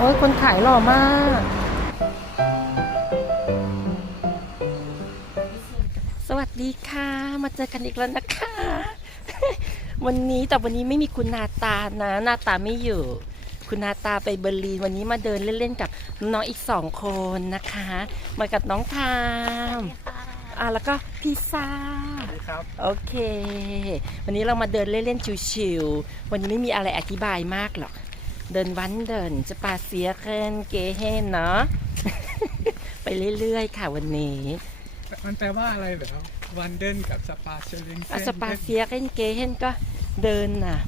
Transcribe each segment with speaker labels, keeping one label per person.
Speaker 1: โอ้ยคนขายหล่อมาก สวัสดีค่ะ มาเจอกันอีกแล้วนะคะ วันนี้แต่วันนี้ไม่มีคุณนาตานะนาตาไม่อยู่ คุณนาตาไปเบอร์ลินวันนี้มาเดินเล่นๆกับน้องอีกสองคนนะคะ มากับน้องทามอะแล้วก็พี่ซ่า
Speaker 2: ครับ
Speaker 1: โอเค วันนี้เรามาเดินเล่นๆชิวๆวันนี้ไม่มีอะไรอธิบายมากหรอก เดินวันเดินจะปาเซียเคนเกเฮนเนาะ ไปเรื่อยๆค่ะวันนี้
Speaker 2: มันแปลว่าอะไรเหรอวันเดินกับสปาเชลิง
Speaker 1: อาสปาเซียเคนเกเฮนก็เดินน่ะ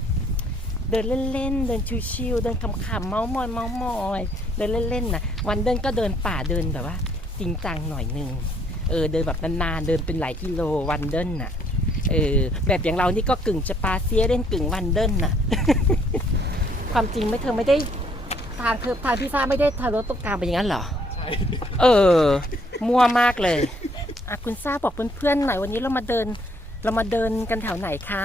Speaker 1: เดินเล่นๆเดินชิวๆเดินขำๆเมาส์มอยเมาส์มอยเดินเล่นๆน่ะ วันเดินก็เดินป่าเดินแบบว่า จริงจังหน่อยหนึงเออเดินแบบนานๆเดินเป็นหลายกิโลวันเดินน่ะเออแบบอย่างเรานี่ก็กึ่งจะปาเซียเล่นกึ่งวันเดินน่ะ ความจริงไม่เธอไม่ได้ทางเธอทางพี่ซ่าไม่ได้ทางรถตรงกลางเป็นอย่างนั้นเหรอ
Speaker 2: ใช่
Speaker 1: เออ มั่วมากเลยอะคุณซ่าบอกเพื่อนๆหน่อยวันนี้เรามาเดิน เรามาเดินกันแถวไหนคะ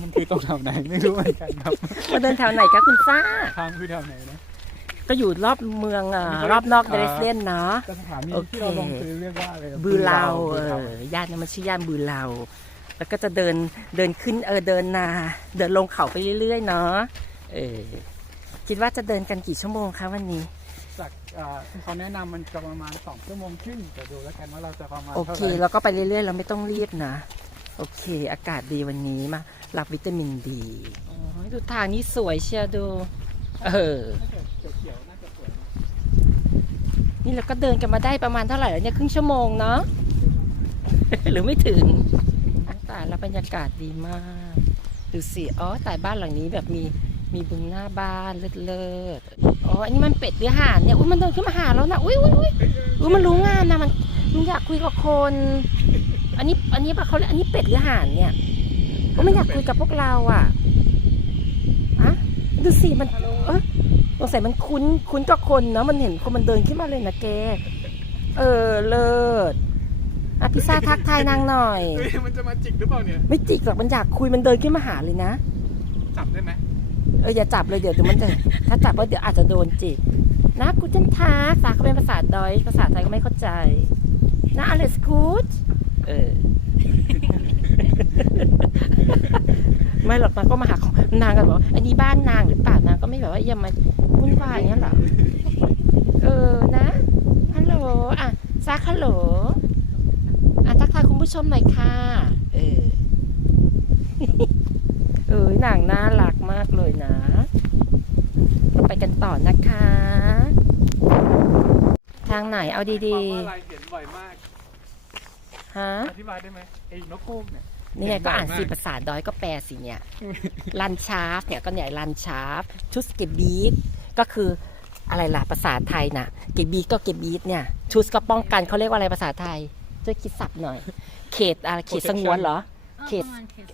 Speaker 2: มันคือตรงแถวไหนไม่รู้เหมือนกันครับ
Speaker 1: มาเดินแถวไหนคะคุณซ่า
Speaker 2: ทางคือแถวไหนนะ
Speaker 1: ก็อยู่รอบเมืองอะรอบนอกเดรสเดนเนาะ
Speaker 2: แต่สถานี
Speaker 1: โอเค
Speaker 2: ที่เราลงคือเรียกว่าอะไร
Speaker 1: บือเรา
Speaker 2: บื
Speaker 1: เอ
Speaker 2: อเรา
Speaker 1: อย่านนั้นมันชื่อย่านบือเรา แล้วก็จะเดินเดินขึ้นเออเดินนา เดินลงเขาไปเรื่อยๆเนาะเออคิดว่าจะเดินกันกี่ชั่วโมงคะวันนี้
Speaker 2: จากอ่าที่เขาแนะนำมันจะประมาณ2ชั่วโมงครึ่งแต่ดูแล้วกันว่าเราจะประมาณ
Speaker 1: โอ
Speaker 2: เท่า
Speaker 1: เค
Speaker 2: ไหร่
Speaker 1: เราก็ไปเรื่อยๆ เราไม่ต้องรีบนะ โอเค อากาศดีวันนี้มารับวิตามินดีอ๋อดูทางนี้สวยเชียวดูเออ
Speaker 2: ถ้าเกิดเขียวๆน่าจะสวยนะ
Speaker 1: นี่เราก็เดินกันมาได้ประมาณเท่าไหร่แล้วเนี่ยครึ่งชั่วโมงเนาะหรือไม่ถึงตาย แล้วบรรยากาศดีมาก ดูสิอ๋อตายบ้านหลังนี้แบบมีมีบึงหน้าบ้านเลิศเลิศๆอ๋ออันนี้มันเป็ดหรือห่านเนี่ยอุ้ยมันเดินขึ้นมาหาเรานะอุ้ยอุ้ยอุ้ยอุ้ยมันรู้งานนะมันมันอยากคุยกับคน อันนี้อันนี้ปะเขาเรียกอันนี้เป็ดหรือห่านเนี่ยอุ้ยมันอยากคุยกับพวกเราอะอะดูสิมันเออสงสัยมันคุ้นคุ้นกับคนเนาะมันเห็นคนมันเดินขึ้นมาเลยนะแกเออเลิศ พิซซ่าทักทายนางหน่อย
Speaker 2: เฮ้ยมันจะมาจิกหรือเปล่าเนี่ย
Speaker 1: ไม่จิกหรอกมันอยากคุยมันเดินขึ้นมาหาเลยนะ
Speaker 2: จับได้ไหม
Speaker 1: เอออย่าจับเลยเดี๋ยวเดี๋ยวมันจะถ้าจับแล้วเดี๋ยวอาจจะโดนจิกนะกูเจนทาสาก็เป็นภาษาดอยภาษาไทยก็ไม่เข้าใจนะอเลสกูดเออ ไม่หรอกนางก็มาหาของนางก็บอกว่าอันนี้บ้านนางหรือเปล่านางก็ไม่แบบว่าอย่ามาวุ่นวายอย่างนั้นหรอเออนะฮัลโหลอะซากฮัลโหลอะทักทายคุณ ผู้ชมหน่อยค่ะ เออ เออนางน่ารักมากเลยนะ เราไปกันต่อนะคะ ทางไหนเอาดี
Speaker 2: ความว่าอะไรเห็นบ่อยมาก
Speaker 1: ๆ ฮะ
Speaker 2: อธิบายได้ไหมไอ้นกฮูกเนี่ย
Speaker 1: นี่ไง
Speaker 2: เห็นบ่อย
Speaker 1: ก็อ่านสิ
Speaker 2: มาก
Speaker 1: ภาษาดอยก็แปลสิเนี่ย ลันชาร์ฟเนี่ยก็เนี่ยลันชาร์ฟชุสเกบีทก็คืออะไรล่ะภาษาไทยน่ะเกบีทก็เกบีทเนี่ยชุสก็ป้องกันเขาเรียกว่าอะไรภาษาไทย ช่วยคิดศัพท์หน่อย เขตอะไรเขตสงวนเหรอ เขต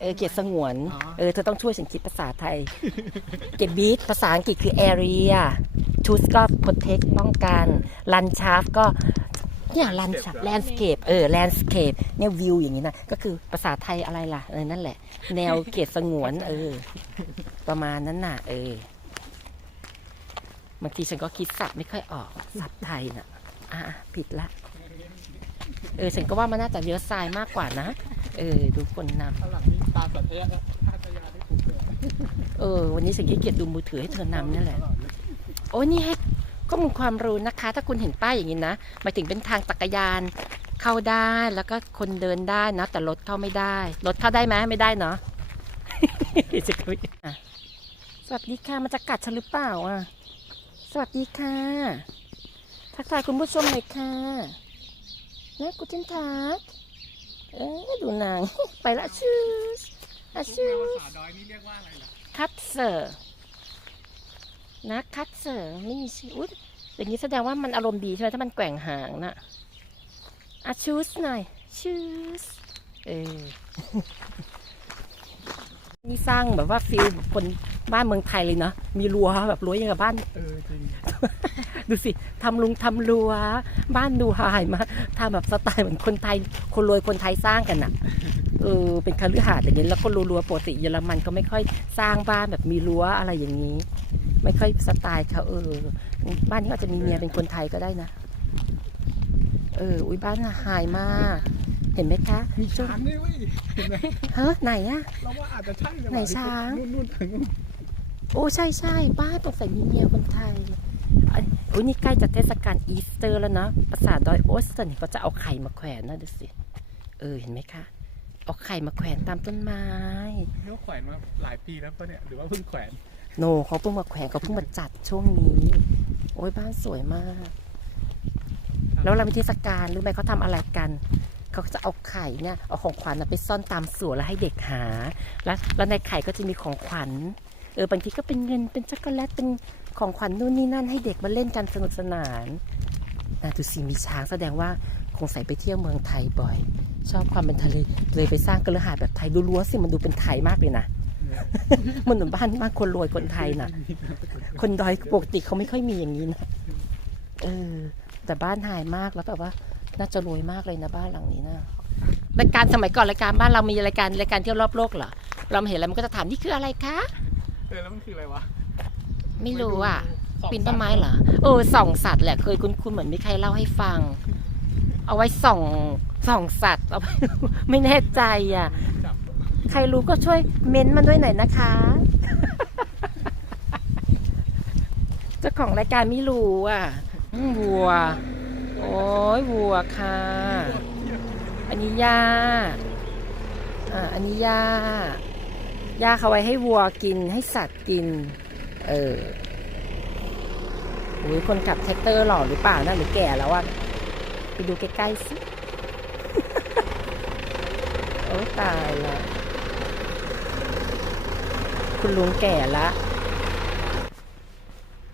Speaker 1: เออเขตสงวน
Speaker 2: อ๋อ
Speaker 1: เออเธอต้องช่วยฉันคิดภาษาไทยเก็บบีทภาษาอังกฤษคือ area ชูสก็ protect ป้องกันลันชาร์ฟก็เนี่ยลันชาร์ landscape เออ landscape เนี่ยวิวอย่างนี้นะ ก็คือภาษาไทยอะไรล่ะเออนั่นแหละ แนวเขตสงวน เออ ประมาณนั้นน่ะ เออบางทีฉันก็คิดศัพท์ไม่ค่อยออกศัพท์ไทยน่ะอะผิดละ เออฉันก็ว่ามันน่าจะเลี้ยวซ้ายมากกว่านะ เออ ดูคนนำ
Speaker 2: ข้างหลังนี่ตามสัญญาท่าสัญญาได้ถูกเลย
Speaker 1: เออ วันนี้ฉันขี้เกียจดูมือถือให้เธอนำนี่แหละ โอ้ยนี่ให้ก็มีความรู้นะคะ ถ้าคุณเห็นป้ายอย่างนี้นะหมายถึงเป็นทางจักรยานเข้าได้แล้วก็คนเดินได้นะ แต่รถเข้าไม่ได้ รถเข้าได้ไหมไม่ได้เนาะจะคุยอะสวัสดีค่ะมาจะกัดฉันหรือเปล่าอะ สวัสดีค่ะ ทักทายคุณผู้ชมหน่อยค่ะ นะกูเจนทักเอ๊ะดูนาง ไปละชูสอะชู
Speaker 2: ภา
Speaker 1: ส
Speaker 2: ษาดอยนี่เรียกว่าอะไรล่ะ
Speaker 1: คัตเซอร์นะคัตเซอร์ไม่มีชื่ออุ๊ยอย่างนี้แสดงว่ามันอารมณ์ดีใช่ไหมถ้ามันแกว่งหางนะอะชูสหน่อยชูสเออนี่สร้างแบบว่าฟิลคน บ้านเมืองไทยเลยเนาะมีรั้วแบบรั้วอย่างกับบ้าน
Speaker 2: เออจริง
Speaker 1: ดูสิทำลุงทำรั้วบ้านดูหายมากทำแบบสไตล์เหมือนคนไทย คนรวยคนไทยสร้างกันอะเออเป็นคฤหาสน์อย่างนี้แล้วก็รั้วๆปกติเยอรมันก็ไม่ค่อยสร้างบ้านแบบมีรั้วอะไรอย่างนี้ ไม่ค่อยสไตล์เขาเออ บ้านนี้อาจจะมีเมียเป็นคนไทยก็ได้นะเอออุ้ยบ้านน่ะหายมากเห็นไหมคะ
Speaker 2: มีช้างด้วยเว้ยเห็นไหม
Speaker 1: ฮะไหนอะ
Speaker 2: เราว่าอาจจะใช่เลยว่ะ
Speaker 1: ไหนช้าง
Speaker 2: นู่นนู่นทางนู่น
Speaker 1: โอ้ใช่ใช่บ้านตรงใส่มีเมียคนไทยอันอุ้ยนี่ใกล้จะเทศกาลอีสเตอร์แล้วนะปราสาทดอยโอสเตนก็จะเอาไข่มาแขวนนะดูสิ เออเห็นไหมคะ เอาไข่มาแขวนตามต้นไม้
Speaker 2: เขาแขวนมาหลายปีแล้วปะเนี่ย หรือว่าเพิ่งแขวน
Speaker 1: โนเขาเพิ่งมาแขวนเขาเพิ่งมาจัดช่วงนี้ โอ้ยบ้านสวยมาก แล้วเรามีเทศกาลรู้ไหมเขาทำอะไรกันเขาก็จะเอาไข่เนี่ยเอาของขวัญน่ะไปซ่อนตามสวนแล้วให้เด็กหา แล้วแล้วในไข่ก็จะมีของขวัญ เออบางทีก็เป็นเงินเป็นช็อกโกแลตเป็นของขวัญนู่นนี่นั่นให้เด็กมาเล่นกันสนุกสนานนะดูสิมีช้างแสดงว่าคงใส่ไปเที่ยวเมืองไทยบ่อย ชอบความเป็นทะเลเลยไปสร้างกระหาแบบไทยดูรั้วสิมันดูเป็นไทยมากเลยนะมันเหมือนบ้านบ้านคนรวยคนไทยนะคนดอยปกติเขาไม่ค่อยมีอย่างนี้นะเออแต่บ้านหายมากแล้วแบบว่า น่าจะรวยมากเลยนะบ้านหลังนี้นะรายการสมัยก่อนรายการบ้านเรามีรายการรายการเที่ยวรอบโลกเหรอเรามาเห็นแล้วมันก็จะถามนี่คืออะไรคะ
Speaker 2: เออแล้วมันคืออะไรวะ
Speaker 1: ไม่รู้อะ
Speaker 2: สอง
Speaker 1: ปีนต้นไม้เหรอเออส่องสัตว์แหละเคยคุณคุณเหมือนมีใครเล่าให้ฟัง เอาไว้ส่องส่องสัตว์เอาไว้ ไม่แน่ใจอะ
Speaker 2: จับ
Speaker 1: ใครรู้ก็ช่วยเม้นต์มาด้วยหน่อยนะคะ เจ้าของรายการไม่รู้อะอืมวัว โอ้ยวัวค่ะ อันนี้หญ้าอ่าอันนี้หญ้า หญ้าเขาไว้ให้วัวกินให้สัตว์กิน เออโอ้ยคนขับแท็กเตอร์หล่อหรือเปล่านะหรือแก่แล้วอะไปดูใกล้ๆสิ โอ้ตายละคุณลุงแก่ละ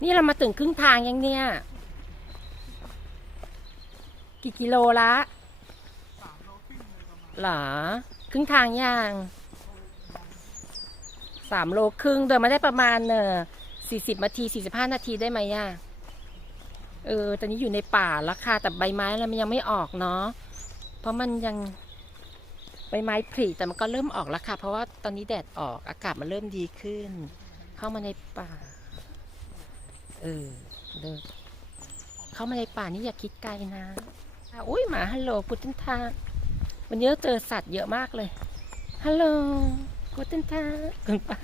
Speaker 1: นี่เรามาถึงครึ่งทางยังเนี่ย กี่กิโลละหรอ ครึ่งทางยัง สามโลครึ่งเดินมาได้ประมาณเนอสี่สิบนาทีสี่สิบห้านาทีได้ไหมย่ะเออ ตอนนี้อยู่ในป่าแล้วค่ะ แต่ใบไม้แล้วมันยังไม่ออกเนาะ เพราะมันยังใบไม้ผลิแต่มันก็เริ่มออกแล้วค่ะ เพราะว่าตอนนี้แดดออก อากาศมันเริ่มดีขึ้น เข้ามาในป่า เออ เดินเข้ามาในป่านี่อย่าคิดไกลนะอุ้ยหมาฮัลโหลกุตันทาวันนี้เราเจอสัตว์เยอะมากเลย ฮัลโหล กุตันทาคุณป้า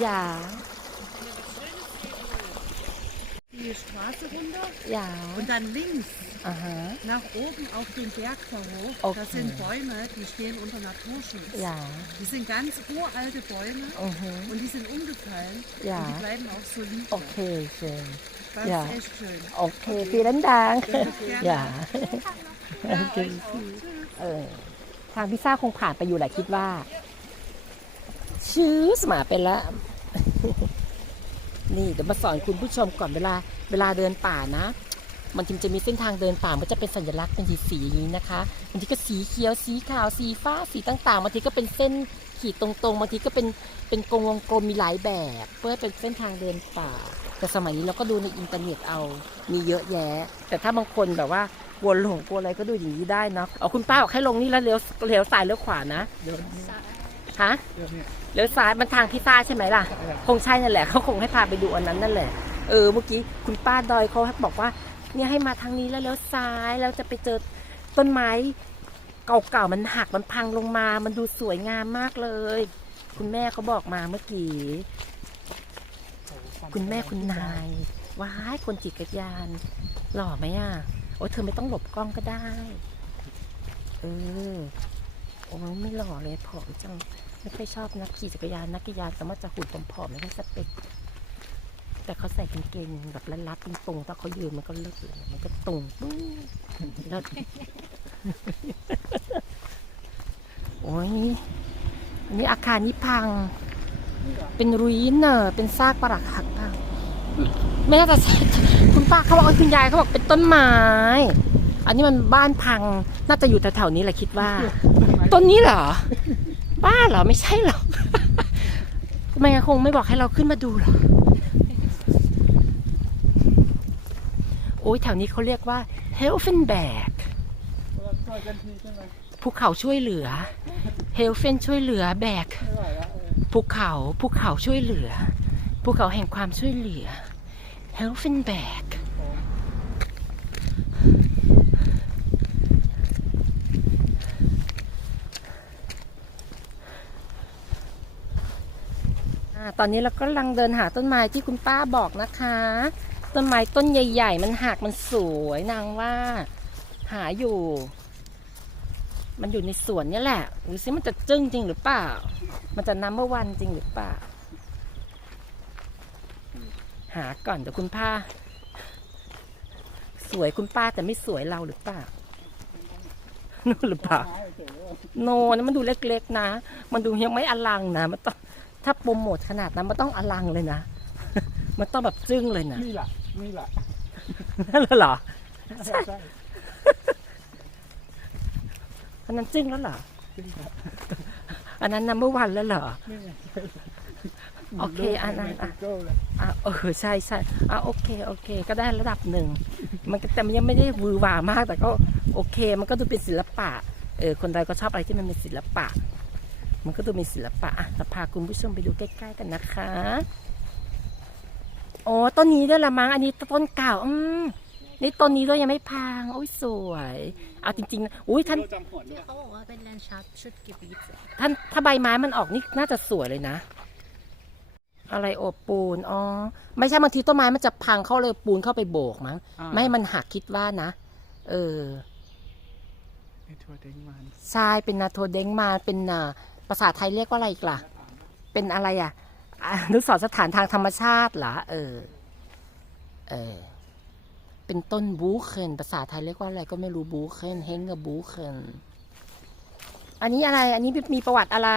Speaker 1: อย่า
Speaker 3: die Straße runter
Speaker 1: อย่า
Speaker 3: und dann links
Speaker 1: อ่าฮะ
Speaker 3: nach oben auf den Berg da hoch.
Speaker 1: Okay.
Speaker 3: Das sind Bäume, die stehen unter Naturschutz.
Speaker 1: อย่า
Speaker 3: Die sind ganz uralte Bäume
Speaker 1: อือฮึ
Speaker 3: und die sind umgefallen
Speaker 1: Ja.
Speaker 3: und die bleiben auch so liegen.
Speaker 1: โอเคเชิญ
Speaker 3: Das
Speaker 1: Ja.
Speaker 3: ist echt schön.
Speaker 1: โอเคปีนั้นดัง
Speaker 3: Gerne.
Speaker 1: อย่า
Speaker 3: Ja,
Speaker 1: ทางพิซซ่าคงผ่านไปอยู่แหละคิดว่า ชื่อสมาไปแล้ว นี่เดี๋ยวมาสอนคุณผู้ชมก่อนเวลา เวลาเดินป่านะ มันจึงจะมีเส้นทางเดินป่ามันจะเป็นสัญลักษณ์เป็นสีสีๆอย่างนี้นะคะบางทีก็สีเขียวสีขาวสีฟ้าสีต่างๆบางทีก็เป็นเส้นขีดตรงๆบางทีก็เป็นเป็นกลมวงกลมมีหลายแบบ เพื่อเป็นเส้นทางเดินป่า แต่สมัยนี้เราก็ดูในอินเทอร์เน็ตเอามีเยอะแยะ แต่ถ้าบางคนแบบว่า กลัวหลงกลัวอะไรก็ดูอย่างนี้ได้เนาะเอาคุณป้าบอกให้ลงนี่แล้วเลี้ยวเลี้ยวซ้ายเลี้ยวขวานะ
Speaker 2: เดี๋ยวนี้
Speaker 1: ฮะ
Speaker 2: เดี๋ยวนี้
Speaker 1: เลี้ยวซ้ายมันทางพิซซ่าใช่ไหมล่ะ คงใช่นั่นแหละเขาคงให้พาไปดูอันนั้นนั่นแหละเออเมื่อกี้คุณป้าดอยเขาบอกว่า เนี่ยให้มาทางนี้แล้วเลี้ยวซ้ายแล้วจะไปเจอต้นไม้เก่าๆมันหักมันพังลงมา มันดูสวยงามมากเลย คุณแม่เขาบอกมาเมื่อกี้ คุณแม่คุณนายว้ายคนจิตกรยาน หล่อไหมอะ โอ้ยเธอไม่ต้องหลบกล้องก็ได้ เออ โอ้ยไม่หล่อเลยผอมจัง ไม่ค่อยชอบนักขี่จักรยานนักกีฬาสามารถจะหุ่นผอมๆไม่ค่อยสเปคแต่เขาใส่กางเกงแบบรัดๆตรงๆถ้าเขายืนมันก็เลิศเลยมันก็ตรงปึ้งเลิศโอ้ยอันนี้อาคารนี้พัง เป็นรุยนเนอร์เป็นซากปรักหักพัง ไม่น่าจะใช่คุณป้าเขาบอกคุณยายเขาบอกเป็นต้นไม้ อันนี้มันบ้านพังน่าจะอยู่แถวๆนี้แหละคิดว่า ต้นนี้เหรอ บ้าเหรอไม่ใช่เหรอทำไมคงไม่บอกให้เราขึ้นมาดูเหรอโอ้ยแถวนี้เขาเรียกว่า h e l f e n b e r g
Speaker 2: ช่วยกันทีใช่ไหม
Speaker 1: ภูเขาช่วยเหลือ h e l f e n ช่วยเหลือแบกภูเขาภูเขาช่วยเหลือภูเขาแห่งความช่วยเหลือ Helfenberg ตอนนี้เราก็กำลังเดินหาต้นไม้ที่คุณป้าบอกนะคะ ต้นไม้ต้นใหญ่ ๆ มันหักมันสวยนางว่า หาอยู่ มันอยู่ในสวนนี่แหละดูซิมันจะจึ้งจริงหรือเปล่า มันจะนัมเบอร์วันจริงหรือเปล่า หาก่อนเดี๋ยวคุณป้า สวยคุณป้าแต่ไม่สวยเราหรือเปล่านู่นหรือเปล่าโนนะมันดูเล็ก ๆ นะ มันดูยังไม่อลังนะมันต้องถ้าโปรโมทขนาดนั้นมันต้องอลังเลยนะ มันต้องแบบจึ้งเลยนะ
Speaker 2: นี่แหละนี่แหละ
Speaker 1: นั่นเหรอ
Speaker 2: ใช่ใช่
Speaker 1: อันนั้นจึ้งแล้วเหรอ
Speaker 2: จริงครับ
Speaker 1: อันนั้นนัมเบอร์วันแล้วเหรอ
Speaker 2: นี่ไง
Speaker 1: โอเคอันนั้นอะ
Speaker 2: กูเกิลเลย
Speaker 1: อะเออใช่ใช่อะโอเคโอเค ก็ได้ระดับหนึ่งมันก็แต่มันยังไม่ได้หวือหวามากแต่ก็โอเค มันก็ดูเป็นศิลปะเออคนใดก็ชอบอะไรที่มันเป็นศิลปะ มันก็ดูเป็นศิลปะอะเราพาคุณผู้ชมไปดูใกล้ๆกันนะคะโอ้ต้นนี้ด้วยละมั้งอันนี้ต้นเก่าอืมนี่ต้นนี้ด้วยยังไม่พังโอ้ยสวยเอาจริงๆนะอุ้ยท่าน
Speaker 2: เราจำหัวได้
Speaker 3: เขาบอกว่าเป็นแลนด์ชาร์ปชุดกิบีส
Speaker 1: ท่านถ้าใบไม้มันออกนี่น่าจะสวยเลยนะ อะไรโอบปูน อ๋อ ไม่ใช่บางทีต้นไม้มันจะพังเข้าเลยปูนเข้าไปโบกมั้งไม่ให้มันหักคิดว่านะ เออ
Speaker 2: ไอ้ทัวร์เด้งมัน
Speaker 1: ใช่เป็นนาโทเด้งมาเป็นอ่าภาษาไทยเรียกว่าอะไรอีกล่ะ เป็นอะไรอะอ่านึกสอนสถานทางธรรมชาติเหรอเออ เออ เป็นต้นบูเคนภาษาไทยเรียกว่าอะไรก็ไม่รู้บูเคนเฮงกับบูเคนอันนี้อะไร อันนี้มีประวัติอะไร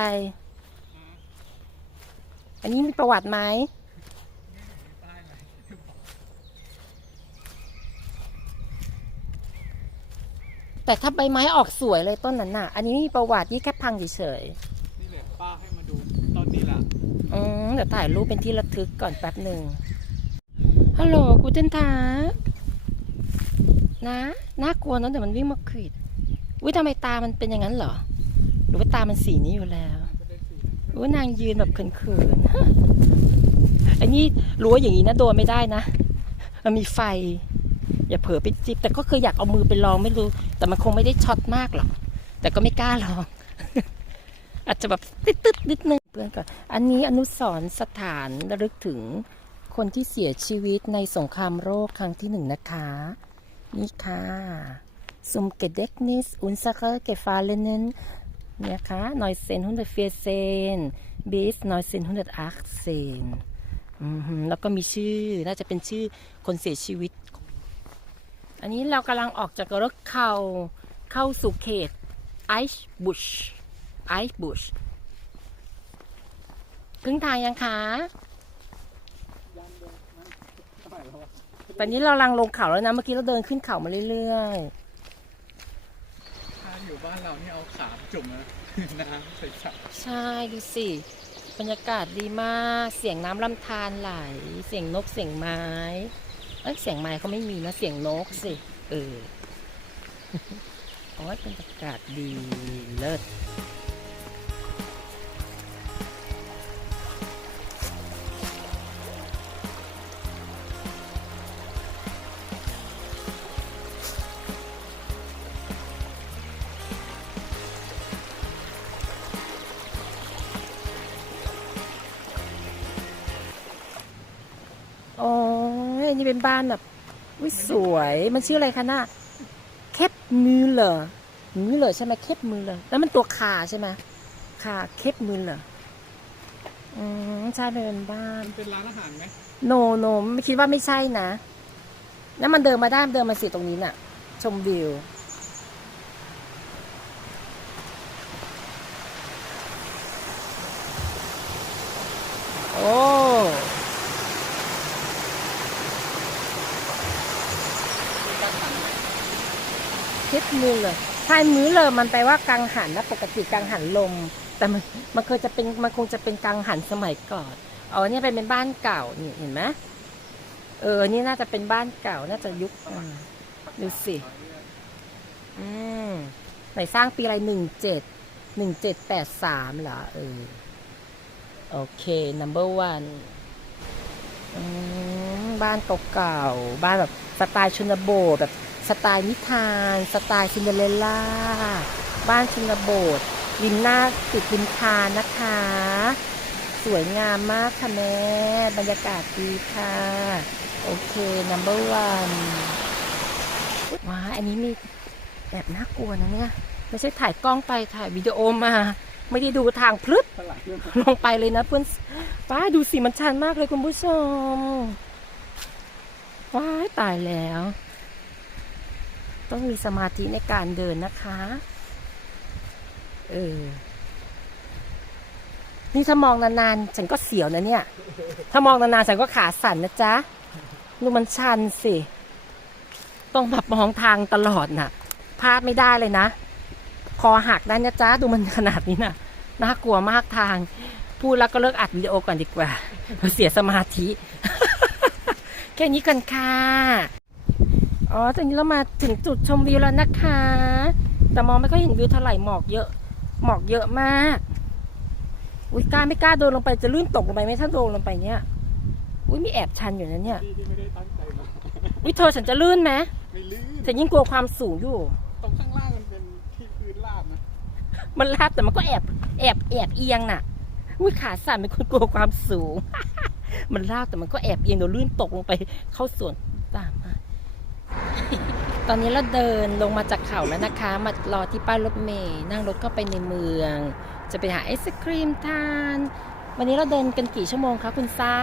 Speaker 1: อันนี้มีประวัติไหมแต่ถ้าใบไม้ออกสวยเลยต้นนั้นน่ะ อันนี้ไม่มีประวัติยี่แค่พังเฉย
Speaker 2: นี่แหละป้าให้มาดูตอนนี้แหละ
Speaker 1: ๆอืมเดี๋ยวถ่ายรูปเป็นที่ระทึกก่อนแป๊บหนึ่ง ฮัลโหลกูเทนทานะ น่ากลัวเนอะเดี๋ยวมันวิ่งมาขวิดอุ้ยทำไมตามันเป็นอย่างนั้นเหรอ หรือว่าตามันสีนี้อยู่แล้ว อุ้ยนางยืนแบบเขินๆอันนี้รู้วอย่างนี้นะโดนไม่ได้นะ มันมีไฟ อย่าเผลอไปจิบ แต่ก็เคยอยากเอามือไปลองไม่รู้ แต่มันคงไม่ได้ช็อตมากหรอก แต่ก็ไม่กล้าลอง อาจจะแบบตึ๊ดๆนิดนึงเพื่อนก่อน อันนี้อนุสรสถานระลึกถึงคนที่เสียชีวิตในสงครามโรคครั้งที่หนึ่งนะคะ นี่ค่ะซุมเกเด็ก นิสอุนซักเกฟาเลนนเนี่ยค่ะนอยเซนฮุนเดเฟียเซนบีสนอยเซนฮุนเดอาร์เซนอือหือแล้วก็มีชื่อน่าจะเป็นชื่อคนเสียชีวิต อันนี้เรากำลังออกจากรถเขาเข้าสู่เขตไอซ์บุชไอซ์บุชครึ่งทางยังคะตอนนี้เรากำลังลงเขาแล้วนะ เมื่อกี้เราเดินขึ้นเขามาเรื่อย
Speaker 2: ถ้า อยู่บ้านเรานี่เอาขาจุ่มนะน้ำใส่สับ
Speaker 1: ใช่ดูสิบรรยากาศดีมากเสียงน้ำลำธารไหล เสียงนกเสียงไม้เอ้ยเสียงไม้เขาไม่มีนะเสียงนกสิเออโอ้ยบรรยากาศดีเลิศ บ้านแบบวิสวยมันชื่ออะไรคะน่ะเคปมือเหรอมือเหรอใช่ไหมเคปมือเหรอแล้วมันตัวคาใช่ไหมคาเคปมือเหรออืมใช่เป็นบ้าน
Speaker 2: มันเป็นร้านอาหารไหม
Speaker 1: โนโนไม่คิดว่าไม่ใช่นะแล้วมันเดินมาได้มันเดินมาสิตรงนี้น่ะ ชมวิวโอ้ คิดมือเลยใช่มือเลยมันแปลว่ากังหันนะปกติกังหันลม แต่มันมันเคยจะเป็นมันคงจะเป็นกังหันสมัยก่อนอ๋อเนี่ยเป็นบ้านเก่านี่เห็นไหมเออ นี่น่าจะเป็นบ้านเก่าน่าจะยุคดูสิอืมไหนสร้างปีอะไรหนึ่งเจ็ดหนึ่งเจ็ดแปดสามเหรอเออโอเค number one อืมบ้านเก่าๆบ้านแบบสไตล์ชนบทแบบ สไตล์นิทาน สไตล์ซินเดอเรลล่า บ้านชนบทริมหน้าติดริมทานนะคะ สวยงามมากค่ะแม่ บรรยากาศดีค่ะ โอเค number one ว้าอันนี้มีแอบน่ากลัวนะเนี่ย ไม่ใช่ถ่ายกล้องไปถ่ายวิดีโอมา ไม่ได้ดูทางพลึด
Speaker 2: ลอง
Speaker 1: ไปเลยนะเพื่อนว้าดูสิมันชันมากเลยคุณผู้ชมว้ายตายแล้ว ต้องมีสมาธิในการเดินนะคะ เออ นี่ถ้ามองนานๆ ฉันก็เสียวนะเนี่ย ถ้ามองนานๆ ฉันก็ขาสั่นนะจ๊ะดูมันชันสิ ต้องแบบมองทางตลอดน่ะ พลาดไม่ได้เลยนะ คอหักได้นะจ๊ะ ดูมันขนาดนี้น่ะ น่ากลัวมากทาง พูดแล้วก็เลิกอัดวิดีโอก่อนดีกว่าเราเสียสมาธิ แค่นี้กันค่ะ อ๋อตอนนี้เรามาถึงจุดชมวิวแล้วนะคะ แต่มองไม่ค่อยเห็นวิวเท่าไหร่หมอกเยอะ หมอกเยอะมาก อุ้ยกล้าไม่กล้าโดนลงไปจะลื่นตกลงไปไหมถ้าโดนลงไปเนี้ยอุ้ยมีแอบชันอยู่นะเนี่ย
Speaker 2: ที่ที่ไม่ได้ตั้งใจมา
Speaker 1: อุ้ยเธอฉันจะลื่นไหม
Speaker 2: ไม่ลื่น
Speaker 1: ฉันยิ่งกลัวความสูงอยู่
Speaker 2: ตรงข้างล่างมันเป็นที่พื้นราบนะ
Speaker 1: มันลาดแต่มันก็แอบแอบแอบเอียงน่ะ อุ้ยขาสั่นเป็นคนกลัวความสูง มันลาดแต่มันก็แอบเอียงเดี๋ยวลื่นตกลงไปเข้าสวนตามมา ตอนนี้เราเดินลงมาจากเขาแล้วนะคะ มารอที่ป้ายรถเมย์นั่งรถเข้าไปในเมือง จะไปหาไอศครีมทาน วันนี้เราเดินกันกี่ชั่วโมงคะคุณซ่า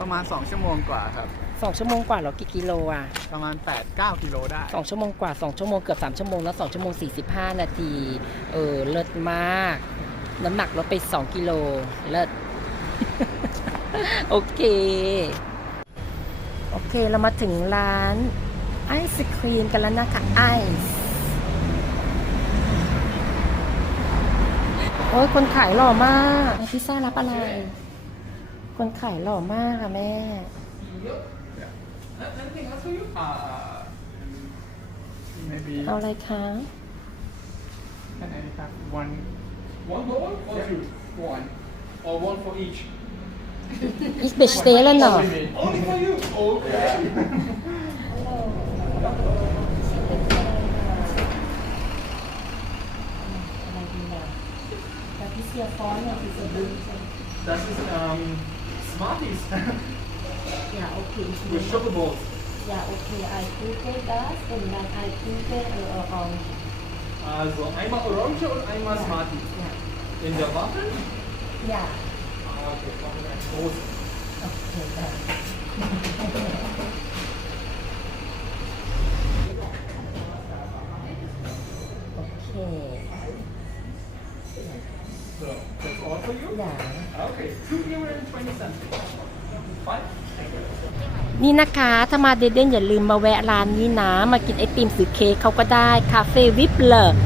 Speaker 2: ประมาณ 2 ชั่วโมงกว่าครับ
Speaker 1: สองชั่วโมงกว่าเหรอกี่กิโลอะ
Speaker 2: ประมาณ 8-9 กิโลได้
Speaker 1: สองชั่วโมงกว่าสองชั่วโมงเกือบสามชั่วโมงแล้วสองชั่วโมงสี่สิบห้านาทีเออเลิศมาก น้ำหนักลดไปสองกิโลเลิศ โอเค โอเคเรามาถึงร้านไอ ศครีมกันแล้วนะคะไอซ์โอ้ยคนขายหล่อมากพิซซ่ารับอะไร คนขายหล่อมากค่ะแม่
Speaker 2: อ่า maybe
Speaker 1: เอาอะไรคะ
Speaker 2: can I have one
Speaker 4: One bowl or two?
Speaker 2: one
Speaker 4: Or one for each?
Speaker 1: อีกเบสเตลแล้วเนะ
Speaker 4: Only for you? Okay. Das ist ähm, Smarties.
Speaker 1: ja, okay.
Speaker 4: With
Speaker 1: Schokoballs. Ja, okay. Ich prüfe das und dann ich prüfe äh, Orange.
Speaker 4: Also einmal Orange und einmal
Speaker 1: ja. Smarties. Ja.
Speaker 4: In der
Speaker 1: Waffe? Ja.
Speaker 4: Ah, okay, machen wir
Speaker 1: ein großes. Okay, danke.
Speaker 4: So, that's all for you?
Speaker 1: อย่า
Speaker 4: Okay, 2 euro and 20 cents. Fine. Thank you.
Speaker 1: นี่นะคะถ้ามาเดเดนอย่าลืมมาแวะร้านนี้นะ มากินไอติมสือเค้กเขาก็ได้ คาเฟ่วิปเลอร์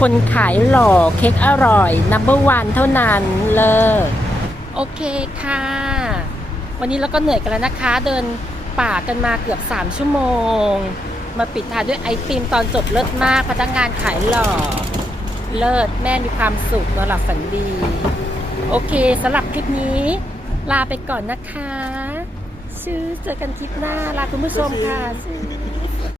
Speaker 1: คนขายหล่อเค้กอร่อยนัมเบอร์วันเท่านั้นเลย โอเคค่ะ วันนี้เราก็เหนื่อยกันแล้วนะคะ เดินป่ากันมาเกือบ 3 ชั่วโมง มาปิดท้ายด้วยไอติมตอนจบเลิศมาก พนักงานขายหล่อ เลิศแม่มีความสุขนอนหลับฝันดี โอเคสำหรับคลิปนี้ ลาไปก่อนนะคะ ชื่อเจอกันคลิปหน้า ลาคุณผู้ชมค่ะชื่อ